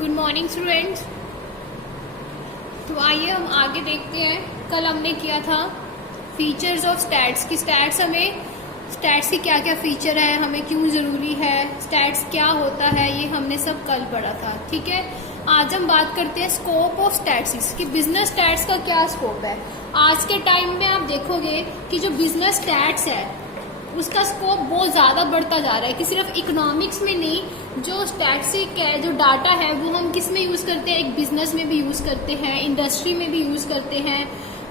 Good morning students. तो आइए हम आगे देखते हैं। कल हमने किया था फीचर्स ऑफ स्टैट्स की स्टैट्स की क्या क्या फीचर है, हमें क्यों ज़रूरी है, स्टैट्स क्या होता है, ये हमने सब कल पढ़ा था। ठीक है, आज हम बात करते हैं स्कोप ऑफ स्टैट्स कि बिजनेस स्टैट्स का क्या स्कोप है। आज के टाइम में आप देखोगे कि जो बिजनेस स्टैट्स है उसका स्कोप बहुत ज़्यादा बढ़ता जा रहा है कि सिर्फ इकोनॉमिक्स में नहीं, जो स्टैटिस्टिक है, जो डाटा है, वो हम किस में यूज़ करते हैं, एक बिजनेस में भी यूज़ करते हैं, इंडस्ट्री में भी यूज़ करते हैं,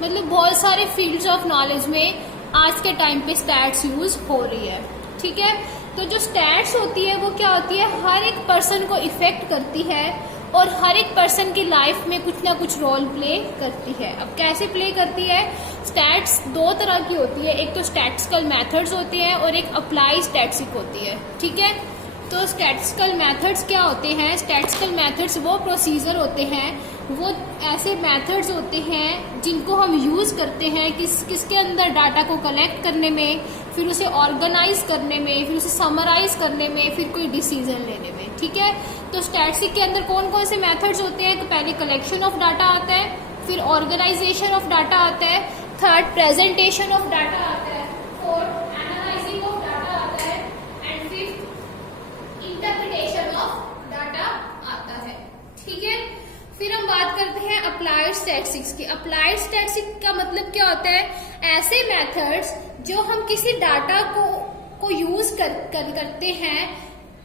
मतलब बहुत सारे फील्ड्स ऑफ नॉलेज में आज के टाइम पे स्टैट्स यूज़ हो रही है। ठीक है, तो जो स्टैट्स होती है वो क्या होती है, हर एक पर्सन को इफेक्ट करती है और हर एक पर्सन की लाइफ में कुछ ना कुछ रोल प्ले करती है। अब कैसे प्ले करती है, स्टैट्स दो तरह की होती है, एक तो स्टैटिस्टिकल मेथड्स होती हैं और एक अप्लाई स्टैटिस्टिक होती है। ठीक है, तो स्टैटिस्टिकल मेथड्स क्या होते हैं, स्टैटिस्टिकल मेथड्स वो प्रोसीजर होते हैं, वो ऐसे मेथड्स होते हैं जिनको हम यूज़ करते हैं किसके अंदर डाटा को कलेक्ट करने में, फिर उसे ऑर्गेनाइज करने में, फिर उसे समराइज करने में, फिर कोई डिसीजन लेने में। ठीक है, तो स्टैटिस्टिक के अंदर कौन कौन से मेथड्स होते हैं, तो पहले कलेक्शन ऑफ डाटा आता है, फिर ऑर्गेनाइजेशन ऑफ डाटा आता है, थर्ड प्रेजेंटेशन ऑफ डाटा आता है, फोर्थ एनालाइजिंग ऑफ डाटा आता है and fifth interpretation of data आता है। ठीक है, फिर हम बात करते हैं अप्लाइड स्टैटिस्टिक्स की। अप्लाइड स्टैटिस्टिक्स का मतलब क्या होता है, ऐसे मेथड्स जो हम किसी डाटा को यूज करते हैं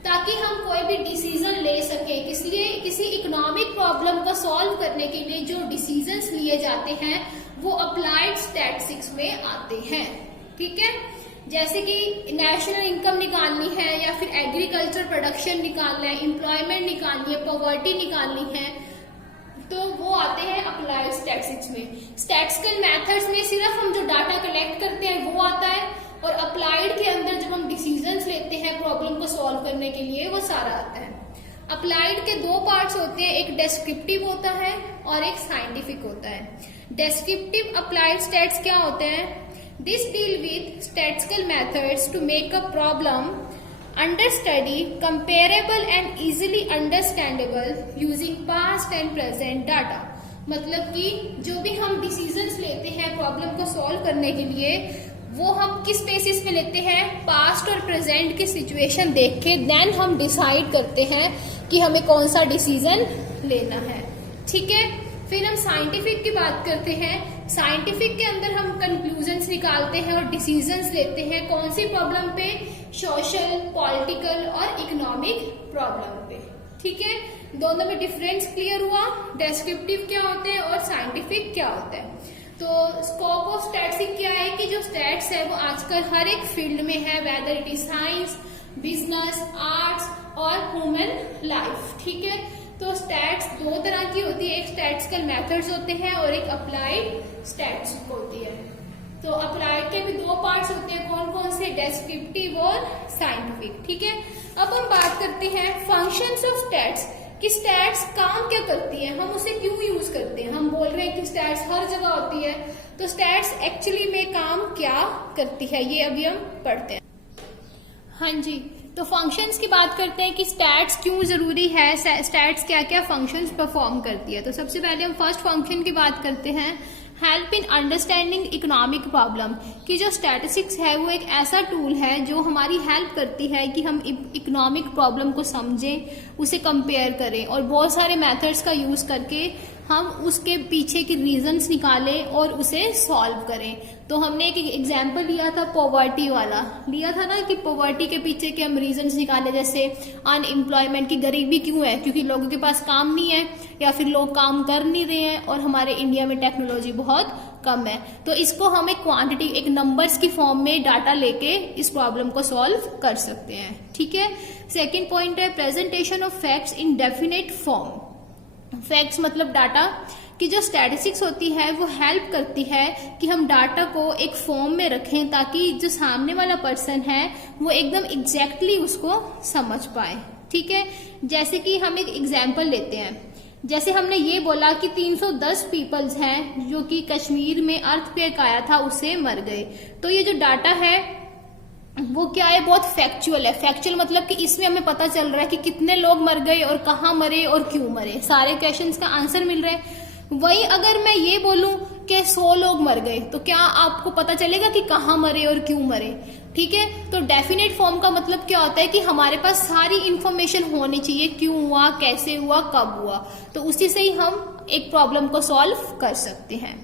ताकि हम कोई भी डिसीजन ले सके, किसी इकोनॉमिक प्रॉब्लम को सॉल्व करने के लिए जो डिसीजंस लिए जाते हैं वो अप्लाइड स्टैटिस्टिक्स में आते हैं। ठीक है, जैसे कि नेशनल इनकम निकालनी है या फिर एग्रीकल्चर प्रोडक्शन निकालना है, एम्प्लॉयमेंट निकालनी है, पॉवर्टी निकालनी है, तो वो आते हैं अप्लाइड स्टैटिस्टिक्स में। स्टैटिस्टिकल मेथड्स में सिर्फ हम जो डाटा कलेक्ट करते हैं वो आता है और अप्लाइड के अंदर जब हम डिसीजंस लेते हैं प्रॉब्लम को सॉल्व करने के लिए वो सारा आता है। अप्लाइड के दो पार्ट्स होते हैं, एक डेस्क्रिप्टिव होता है और एक साइंटिफिक होता है। डेस्क्रिप्टिव अप्लाइड स्टैट्स क्या होते हैं, this deal with statistical methods to make a problem under study comparable and easily understandable using past and present data। मतलब कि जो भी हम डिसीजंस लेते हैं प्रॉब्लम को सॉल्व करने के लिए वो हम किस बेसिस पे लेते हैं, पास्ट और प्रेजेंट की सिचुएशन देख के देन हम डिसाइड करते हैं कि हमें कौन सा डिसीजन लेना है। ठीक है, फिर हम साइंटिफिक की बात करते हैं। साइंटिफिक के अंदर हम कंक्लूजन्स निकालते हैं और डिसीजंस लेते हैं कौन सी प्रॉब्लम पे, सोशल, पॉलिटिकल और इकोनॉमिक प्रॉब्लम पे। ठीक है, दोनों में डिफरेंस क्लियर हुआ, डेस्क्रिप्टिव क्या होते हैं और साइंटिफिक क्या होता है। तो स्कोप ऑफ स्टैटिस्टिक्स क्या है कि जो स्टैट्स है वो आजकल हर एक फील्ड में है, whether it is science, business, arts और ह्यूमन लाइफ। ठीक है, तो स्टैट्स दो तरह की होती है, एक स्टैटिस्टिकल मेथड्स होते हैं और एक अप्लाइड स्टैटिस्टिक्स होती है। तो अप्लाइड के भी दो पार्ट्स होते हैं, कौन कौन से, डेस्क्रिप्टिव और साइंटिफिक। ठीक है, अब हम बात करते हैं फंक्शंस ऑफ स्टैट्स कि स्टैट्स काम क्या करती है, हम उसे क्यों यूज करते हैं। हम बोल रहे हैं कि स्टैट्स हर जगह होती है, तो स्टैट्स एक्चुअली में काम क्या करती है ये अभी हम पढ़ते हैं। हाँ जी, तो फंक्शंस की बात करते हैं कि स्टैट्स क्यों जरूरी है, स्टैट्स क्या क्या फंक्शंस परफॉर्म करती है। तो सबसे पहले हम फर्स्ट फंक्शन की बात करते हैं, help in understanding economic problem कि जो स्टैटिस्टिक्स है वो एक ऐसा टूल है जो हमारी हेल्प करती है कि हम इकोनॉमिक प्रॉब्लम को समझें, उसे कंपेयर करें और बहुत सारे मेथड्स का यूज करके हम उसके पीछे की रीजंस निकालें और उसे सॉल्व करें। तो हमने एक एग्जाम्पल लिया था, पॉवर्टी वाला लिया था ना, कि पॉवर्टी के पीछे के हम रीजंस निकाले, जैसे अनएम्प्लॉयमेंट की गरीबी क्यों है, क्योंकि लोगों के पास काम नहीं है या फिर लोग काम कर नहीं रहे हैं और हमारे इंडिया में टेक्नोलॉजी बहुत कम है। तो इसको हम एक क्वांटिटी, एक नंबर्स की फॉर्म में डाटा लेके इस प्रॉब्लम को सॉल्व कर सकते हैं। ठीक है, सेकेंड पॉइंट है presentation of facts in definite form. Facts मतलब डाटा कि जो स्टैटिस्टिक्स होती है वो हेल्प करती है कि हम डाटा को एक फॉर्म में रखें ताकि जो सामने वाला पर्सन है वो एकदम एग्जैक्टली उसको समझ पाए। ठीक है, जैसे कि हम एक एग्जाम्पल लेते हैं, जैसे हमने ये बोला कि 310 पीपल्स हैं जो कि कश्मीर में अर्थक्वेक आया था उससे मर गए। तो ये जो डाटा है वो क्या है, बहुत फैक्चुअल है। फैक्चुअल मतलब कि इसमें हमें पता चल रहा है कि कितने लोग मर गए और कहाँ मरे और क्यों मरे, सारे क्वेश्चंस का आंसर मिल रहा है। वही अगर मैं ये बोलूं कि 100 लोग मर गए, तो क्या आपको पता चलेगा कि कहाँ मरे और क्यों मरे? ठीक है, तो डेफिनेट फॉर्म का मतलब क्या होता है कि हमारे पास सारी इंफॉर्मेशन होनी चाहिए, क्यों हुआ, कैसे हुआ, कब हुआ, तो उसी से ही हम एक प्रॉब्लम को सॉल्व कर सकते हैं।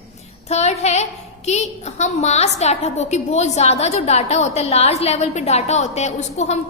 थर्ड है कि हम मास डाटा को, कि बहुत ज्यादा जो डाटा होता है, लार्ज लेवल पे डाटा होता है, उसको हम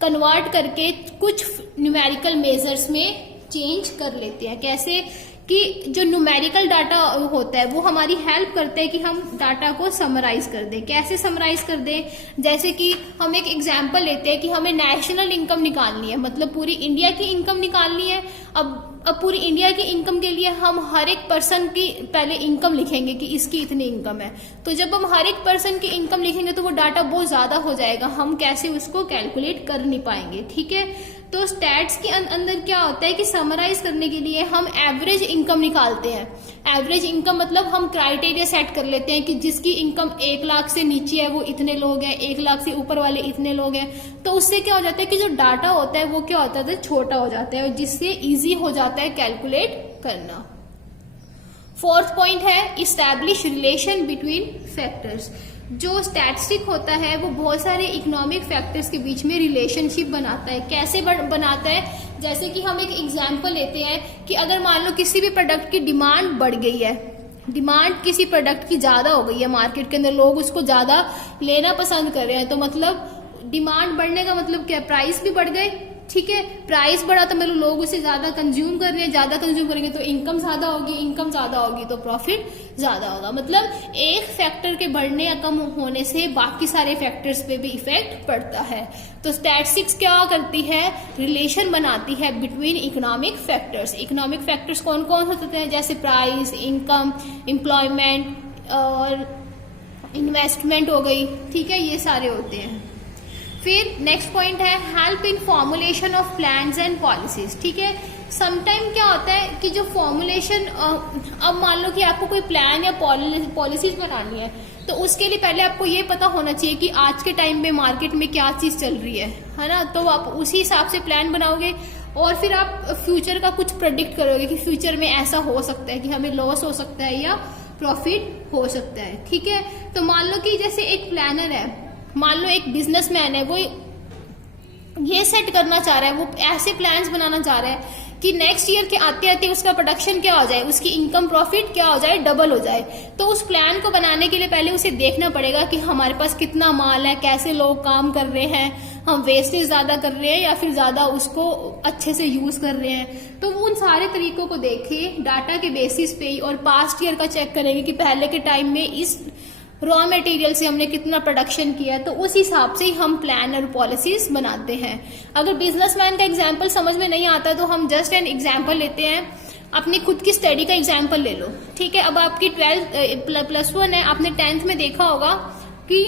कन्वर्ट करके कुछ न्यूमेरिकल मेजर्स में चेंज कर लेते हैं। कैसे कि जो न्यूमेरिकल डाटा होता है वो हमारी हेल्प करता है कि हम डाटा को समराइज कर दें। कैसे समराइज कर दें? जैसे कि हम एक एग्जांपल लेते हैं कि हमें नेशनल इनकम निकालनी है, मतलब पूरी इंडिया की इनकम निकालनी है। अब पूरी इंडिया की इनकम के लिए हम हर एक पर्सन की पहले इनकम लिखेंगे कि इसकी इतनी इनकम है। तो जब हम हर एक पर्सन की इनकम लिखेंगे तो वो डाटा बहुत ज्यादा हो जाएगा, हम कैसे उसको कैलकुलेट कर नहीं पाएंगे। ठीक है, तो स्टैट्स के अंदर क्या होता है कि समराइज करने के लिए हम एवरेज इनकम निकालते हैं। एवरेज इनकम मतलब हम क्राइटेरिया सेट कर लेते हैं कि जिसकी इनकम 1 लाख से नीचे है वो इतने लोग हैं, 1 लाख से ऊपर वाले इतने लोग हैं। तो उससे क्या हो जाता है कि जो डाटा होता है वो क्या होता है, छोटा हो जाता है, जिससे इजी हो जाता है कैलकुलेट करना। फोर्थ पॉइंट है इस्टेब्लिश रिलेशन बिटवीन फैक्टर्स। जो स्टैटिस्टिक होता है वो बहुत सारे इकोनॉमिक फैक्टर्स के बीच में रिलेशनशिप बनाता है। कैसे बनाता है? जैसे कि हम एक एग्जांपल लेते हैं कि अगर मान लो किसी भी प्रोडक्ट की डिमांड बढ़ गई है, डिमांड किसी प्रोडक्ट की ज्यादा हो गई है, मार्केट के अंदर लोग उसको ज्यादा लेना पसंद कर रहे हैं, तो मतलब डिमांड बढ़ने का मतलब क्या? प्राइस भी बढ़ गए। ठीक है, प्राइस बढ़ा तो मतलब लोग उसे ज्यादा कंज्यूम कर रहे हैं, ज्यादा कंज्यूम करेंगे तो इनकम ज्यादा होगी, इनकम ज्यादा होगी तो प्रॉफिट ज्यादा होगा। मतलब एक फैक्टर के बढ़ने या कम होने से बाकी सारे फैक्टर्स पे भी इफेक्ट पड़ता है। तो स्टैटिस्टिक्स क्या करती है? रिलेशन बनाती है between economic factors. Economic factors कौन कौन होते हैं? जैसे प्राइस, इनकम, एम्प्लॉयमेंट और इन्वेस्टमेंट हो गई। ठीक है, ये सारे होते हैं। फिर नेक्स्ट पॉइंट है help in formulation of plans and policies. ठीक है, समटाइम क्या होता है कि जो फॉर्मुलेशन, अब मान लो कि आपको कोई प्लान या पॉलिसीज बनानी है, तो उसके लिए पहले आपको ये पता होना चाहिए कि आज के टाइम में मार्केट में क्या चीज चल रही है ना। तो आप उसी हिसाब से प्लान बनाओगे और फिर आप फ्यूचर का कुछ प्रेडिक्ट करोगे कि फ्यूचर में ऐसा हो सकता है कि हमें लॉस हो सकता है या प्रॉफिट हो सकता है। ठीक है, तो मान लो कि जैसे एक प्लानर है, मान लो एक बिजनेसमैन है, वो ये सेट करना चाह रहा है, वो ऐसे प्लान्स बनाना चाह रहा है कि नेक्स्ट ईयर के आते आते उसका प्रोडक्शन क्या हो जाए, उसकी इनकम प्रॉफिट क्या हो जाए, डबल हो जाए। तो उस प्लान को बनाने के लिए पहले उसे देखना पड़ेगा कि हमारे पास कितना माल है, कैसे लोग काम कर रहे हैं, हम वेस्टेज ज्यादा कर रहे हैं या फिर ज्यादा उसको अच्छे से यूज कर रहे हैं। तो उन सारे तरीकों को देखे डाटा के बेसिस पे ही, और पास्ट ईयर का चेक करेंगे कि पहले के टाइम में इस रॉ मटेरियल से हमने कितना प्रोडक्शन किया, तो उस हिसाब से ही हम प्लान और पॉलिसीज बनाते हैं। अगर बिजनेसमैन का एग्जांपल समझ में नहीं आता तो हम जस्ट एन एग्जांपल लेते हैं, अपनी खुद की स्टडी का एग्जांपल ले लो। ठीक है, अब आपकी 12 +1 है, आपने 10th में देखा होगा कि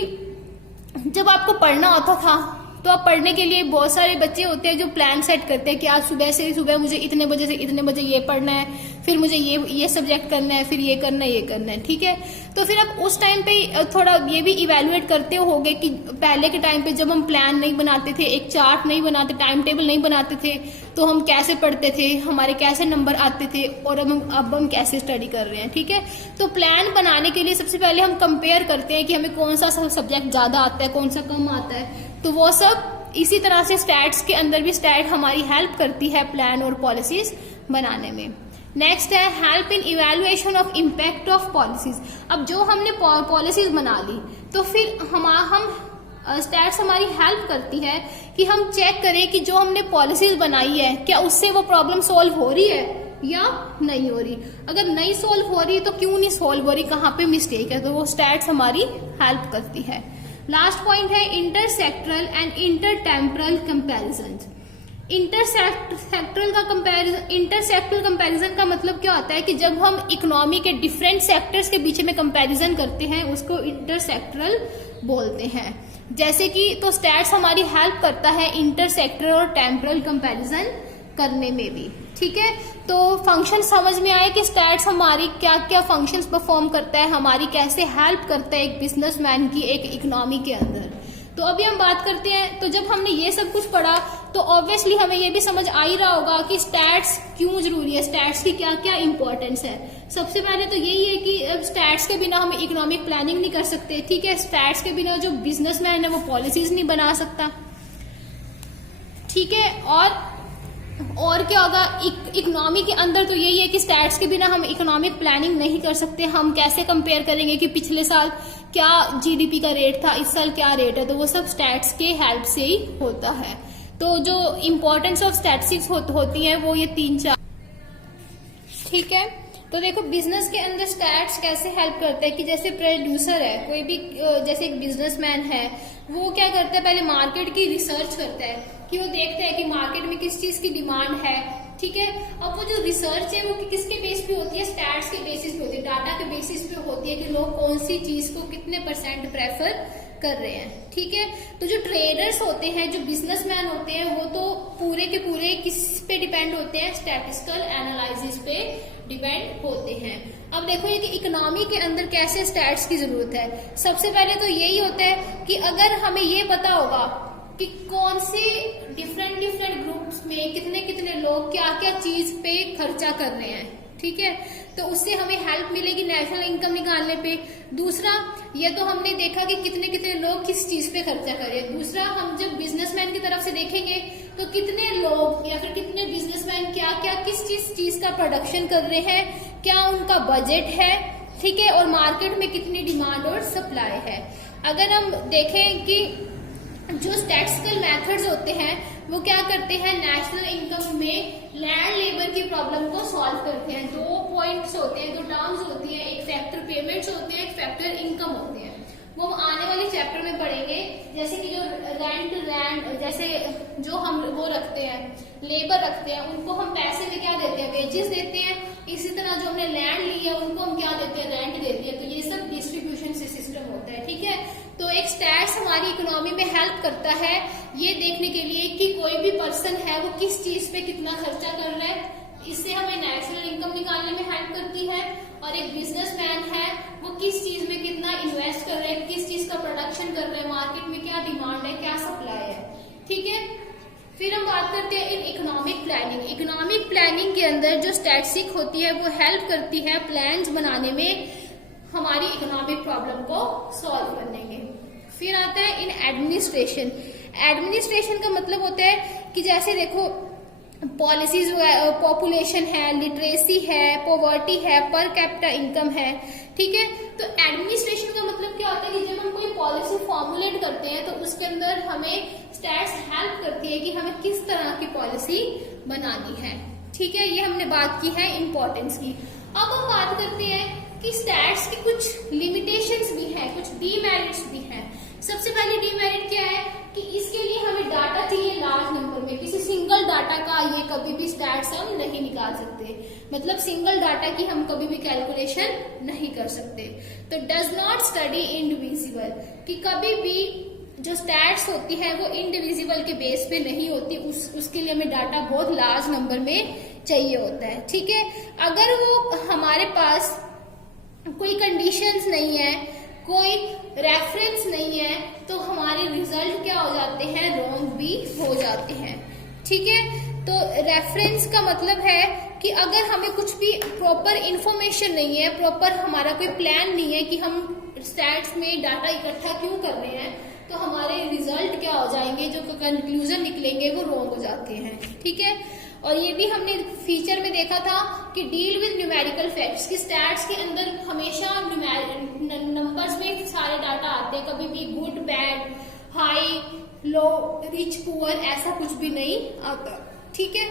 जब आपको पढ़ना होता था तो आप पढ़ने के लिए बहुत सारे बच्चे होते हैं जो प्लान सेट करते हैं कि आज सुबह मुझे इतने बजे से इतने बजे ये पढ़ना है, फिर मुझे ये सब्जेक्ट करना है, फिर ये करना है। ठीक है, तो फिर आप उस टाइम पे थोड़ा ये भी इवेलुएट करते होगे कि पहले के टाइम पे जब हम प्लान नहीं बनाते थे, एक चार्ट नहीं बनाते, टाइम टेबल नहीं बनाते थे, तो हम कैसे पढ़ते थे, हमारे कैसे नंबर आते थे, और अब हम कैसे स्टडी कर रहे हैं। ठीक है, तो प्लान बनाने के लिए सबसे पहले हम कंपेयर करते हैं कि हमें कौन सा सब्जेक्ट ज्यादा आता है, कौन सा कम आता है। तो वो सब इसी तरह से स्टैट्स के अंदर भी स्टैट हमारी हेल्प करती है प्लान और पॉलिसीज बनाने में। नेक्स्ट है help in evaluation of impact of policies. अब जो हमने पॉलिसीज बना ली तो फिर हम स्टैट्स हमारी हेल्प करती है कि हम चेक करें कि जो हमने पॉलिसीज बनाई है क्या उससे वो प्रॉब्लम सॉल्व हो रही है या नहीं हो रही। अगर नहीं सॉल्व हो रही तो क्यों नहीं सॉल्व हो रही, कहाँ पे मिस्टेक है, तो वो स्टैट्स हमारी हेल्प करती है। लास्ट पॉइंट है इंटरसेक्टरल एंड इंटरटेम्परल कंपैरिजन। इंटरसेक्टरल कंपैरिजन का मतलब क्या होता है कि जब हम इकोनॉमी के डिफरेंट सेक्टर्स के बीच में कंपैरिजन करते हैं उसको इंटरसेक्टरल बोलते हैं। जैसे कि तो स्टैट्स हमारी हेल्प करता है इंटरसेक्टरल और टेम्परल कंपैरिजन करने में भी। ठीक है, तो फंक्शन समझ में आए कि स्टैट्स हमारी क्या क्या फंक्शंस परफॉर्म करता है, हमारी कैसे हेल्प करता है एक बिजनेसमैन की एक इकोनॉमी के अंदर। तो अभी हम बात करते हैं, तो जब हमने ये सब कुछ पढ़ा तो ऑब्वियसली हमें ये भी समझ आ ही रहा होगा कि स्टैट्स क्यों जरूरी है, स्टैट्स की क्या क्या इंपॉर्टेंस है। सबसे पहले तो यही है कि स्टैट्स के बिना हम इकोनॉमिक प्लानिंग नहीं कर सकते, ठीक है। स्टैट्स के बिना जो बिजनेसमैन है वो पॉलिसीज नहीं बना सकता, ठीक है। और क्या होगा, इकोनॉमी के अंदर तो यही है कि स्टैट्स के बिना हम इकोनॉमिक प्लानिंग नहीं कर सकते। हम कैसे कंपेयर करेंगे कि पिछले साल क्या जीडीपी का रेट था, इस साल क्या रेट है, तो वो सब स्टैट्स के हेल्प से ही होता है। तो जो इम्पोर्टेंस ऑफ स्टैटिस्टिक्स होती है वो ये 3-4, ठीक है। तो देखो बिजनेस के अंदर स्टैट्स कैसे हेल्प करते हैं कि जैसे प्रोड्यूसर है कोई भी, जैसे एक बिजनेसमैन है, वो क्या करता है, पहले मार्केट की रिसर्च करता है कि वो देखता है कि मार्केट में किस चीज की डिमांड है, ठीक है। अब वो जो रिसर्च है वो किसके बेस पे होती है, स्टैट्स के बेसिस पे होती है, डाटा के बेसिस पे होती है कि लोग कौन सी चीज को कितने % प्रेफर कर रहे हैं, ठीक है। तो जो ट्रेडर्स होते हैं, जो बिजनेसमैन होते हैं, वो तो पूरे के पूरे किस पे डिपेंड होते हैं, स्टैटिस्टिकल एनालिसिस पे डिपेंड होते हैं। अब देखो ये कि इकोनॉमी के अंदर कैसे स्टैट्स की जरूरत है। सबसे पहले तो यही होता है कि अगर हमें ये पता होगा कि कौन से डिफरेंट ग्रुप्स में कितने कितने लोग क्या क्या चीज पे खर्चा कर रहे हैं, ठीक है, तो उससे हमें हेल्प मिलेगी नेशनल इनकम निकालने पे। दूसरा, ये तो हमने देखा कि कितने कितने लोग किस चीज पे खर्चा कर रहे हैं। दूसरा, हम जब बिजनेसमैन की तरफ से देखेंगे तो कितने लोग या फिर कितने बिजनेसमैन क्या क्या किस चीज का प्रोडक्शन कर रहे हैं, क्या उनका बजट है, ठीक है, और मार्केट में कितनी डिमांड और सप्लाई है। अगर हम देखें कि जो स्टैटिस्टिकल मेथड्स होते हैं वो क्या करते हैं, नेशनल इनकम में लैंड लेबर की प्रॉब्लम को सॉल्व करते हैं। 2 पॉइंट्स होते हैं, 2 टर्म्स होती है, एक फैक्टर पेमेंट्स होते हैं, एक फैक्टर इनकम होते हैं। वो आने वाले चैप्टर में पढ़ेंगे। जैसे कि जो लैंड जैसे जो हम वो रखते हैं, लेबर रखते हैं, उनको हम पैसे में क्या देते हैं, वेजेस देते हैं। इसी तरह जो हमने लैंड ली है उनको हम क्या देते हैं, रेंट देते हैं। तो ये सब डिस्ट्रीब्यूशन से सिस्टम होता है, ठीक है। तो एक स्टैट्स हमारी इकोनॉमी में हेल्प करता है ये देखने के लिए कि कोई भी पर्सन है वो किस चीज पे कितना खर्चा कर रहा है। इससे हमें नेशनल इनकम निकालने में हेल्प करती है। और एक बिजनेसमैन है वो किस चीज में कितना इन्वेस्ट कर रहे हैं, किस चीज का प्रोडक्शन कर रहे हैं, मार्केट में क्या डिमांड है, क्या सप्लाई है, ठीक है। फिर हम बात करते हैं in economic planning. Economic planning के अंदर जो स्टैटिस्टिक होती है वो हेल्प करती है प्लान्स बनाने में, हमारी इकोनॉमिक प्रॉब्लम को सॉल्व करने में। फिर आता है इन एडमिनिस्ट्रेशन। एडमिनिस्ट्रेशन का मतलब होता है कि जैसे देखो पॉलिसीज, पॉपुलेशन है, लिटरेसी है, पॉवर्टी है, पर कैपिटा इनकम है, ठीक है। तो एडमिनिस्ट्रेशन का मतलब क्या होता है कि जब हम कोई पॉलिसी फॉर्मुलेट करते हैं तो उसके अंदर हमें स्टैट्स हेल्प करती है कि हमें किस तरह की पॉलिसी बनानी है, ठीक है। ये हमने बात की है इम्पोर्टेंस की। अब हम बात करते हैं कि स्टैट्स की कुछ लिमिटेशंस भी हैं, कुछ डीमेरिट्स भी हैं। सबसे पहली डीमेरिट क्या है कि इसके लिए हमें डाटा चाहिए लार्ज नंबर में। किसी सिंगल डाटा का ये कभी भी स्टैट्स हम नहीं निकाल सकते, मतलब सिंगल डाटा की हम कभी भी कैलकुलेशन नहीं कर सकते। तो डज नॉट स्टडी इंडिविजुअल, कि कभी भी जो स्टैट्स होती है वो इंडिविजुअल के बेस पे नहीं होती, उसके लिए हमें डाटा बहुत लार्ज नंबर में चाहिए होता है, ठीक है। अगर वो हमारे पास कोई कंडीशंस नहीं है, कोई रेफरेंस नहीं है, तो हमारे रिजल्ट क्या हो जाते हैं, रॉन्ग भी हो जाते हैं, ठीक है। तो रेफरेंस का मतलब है कि अगर हमें कुछ भी प्रॉपर इंफॉर्मेशन नहीं है, प्रॉपर हमारा कोई प्लान नहीं है कि हम स्टैट्स में डाटा इकट्ठा क्यों कर रहे हैं, तो हमारे रिजल्ट क्या हो जाएंगे, जो कंक्लूजन निकलेंगे वो रॉन्ग हो जाते हैं, ठीक है। और ये भी हमने फीचर में देखा था कि डील विद न्यूमेरिकल फैक्ट्स, कि स्टैट्स के अंदर हमेशा नंबर्स में सारे डाटा आते हैं, कभी भी good bad, high low, rich poor, ऐसा कुछ भी नहीं आता, ठीक है।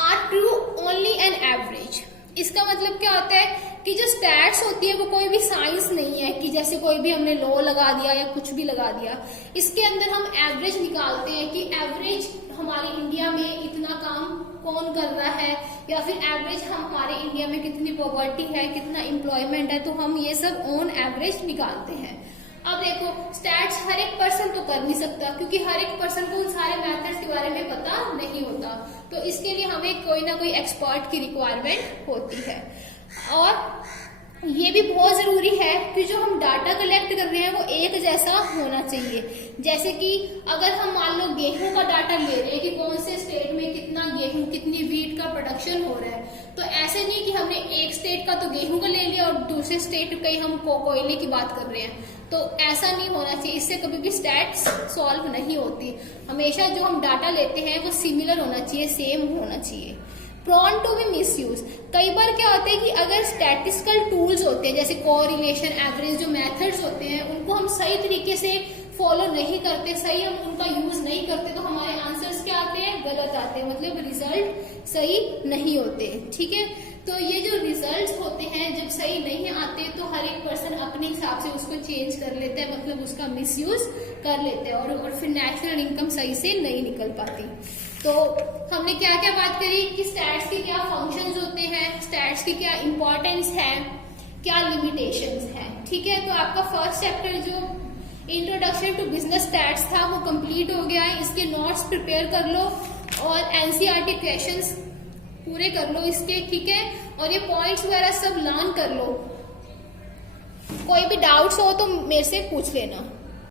Are true only an average, इसका मतलब क्या होता है कि जो स्टैट्स होती है वो कोई भी साइंस नहीं है कि जैसे कोई भी हमने लॉ लगा दिया या कुछ भी लगा दिया। इसके अंदर हम एवरेज निकालते हैं कि एवरेज हमारे इंडिया में इतना काम कौन कर रहा है, या फिर एवरेज हमारे इंडिया में कितनी पॉवर्टी है, कितना एम्प्लॉयमेंट है, तो हम ये सब ऑन एवरेज निकालते हैं। अब देखो स्टैट्स हर एक पर्सन तो कर नहीं सकता, क्योंकि हर एक पर्सन को उन सारे मेथड्स के बारे में पता नहीं होता, तो इसके लिए हमें कोई ना कोई एक्सपर्ट की रिक्वायरमेंट होती है। ये भी बहुत जरूरी है कि जो हम डाटा कलेक्ट कर रहे हैं वो एक जैसा होना चाहिए। जैसे कि अगर हम मान लो गेहूं का डाटा ले रहे हैं कि कौन से स्टेट में कितना गेहूं, कितनी वीट का प्रोडक्शन हो रहा है, तो ऐसे नहीं कि हमने एक स्टेट का तो गेहूं का ले लिया और दूसरे स्टेट का ही हम कोयले की बात कर रहे हैं, तो ऐसा नहीं होना चाहिए। इससे कभी भी स्टैट्स सॉल्व नहीं होती। हमेशा जो हम डाटा लेते हैं वो सिमिलर होना चाहिए, सेम होना चाहिए। प्रॉन टू बी मिसयूज, कई बार क्या होता है कि अगर स्टैटिस्टिकल टूल्स होते हैं जैसे कोरिलेशन, एवरेज, जो मेथड्स होते हैं उनको हम सही तरीके से फॉलो नहीं करते, सही हम उनका यूज नहीं करते, तो हमारे आंसर्स क्या आते हैं, गलत आते हैं, मतलब रिजल्ट सही नहीं होते। ठीक है, तो ये जो रिजल्ट्स होते हैं जब सही नहीं आते तो हर एक पर्सन अपने हिसाब से उसको चेंज कर लेता है, मतलब उसका मिसयूज कर लेते हैं और फिर नेशनल इनकम सही से नहीं निकल पाती। तो हमने क्या क्या बात करी कि स्टैट्स के क्या फंक्शंस होते हैं, स्टैट्स की क्या इंपॉर्टेंस है, क्या लिमिटेशंस हैं। ठीक है, तो आपका फर्स्ट चैप्टर जो इंट्रोडक्शन टू बिजनेस स्टैट्स था वो कंप्लीट हो गया है। इसके नोट्स प्रिपेयर कर लो और एनसीईआरटी क्वेश्चंस पूरे कर लो इसके। ठीक है, और ये पॉइंट्स वगैरह सब लर्न कर लो। कोई भी डाउट्स हो तो मेरे से पूछ लेना।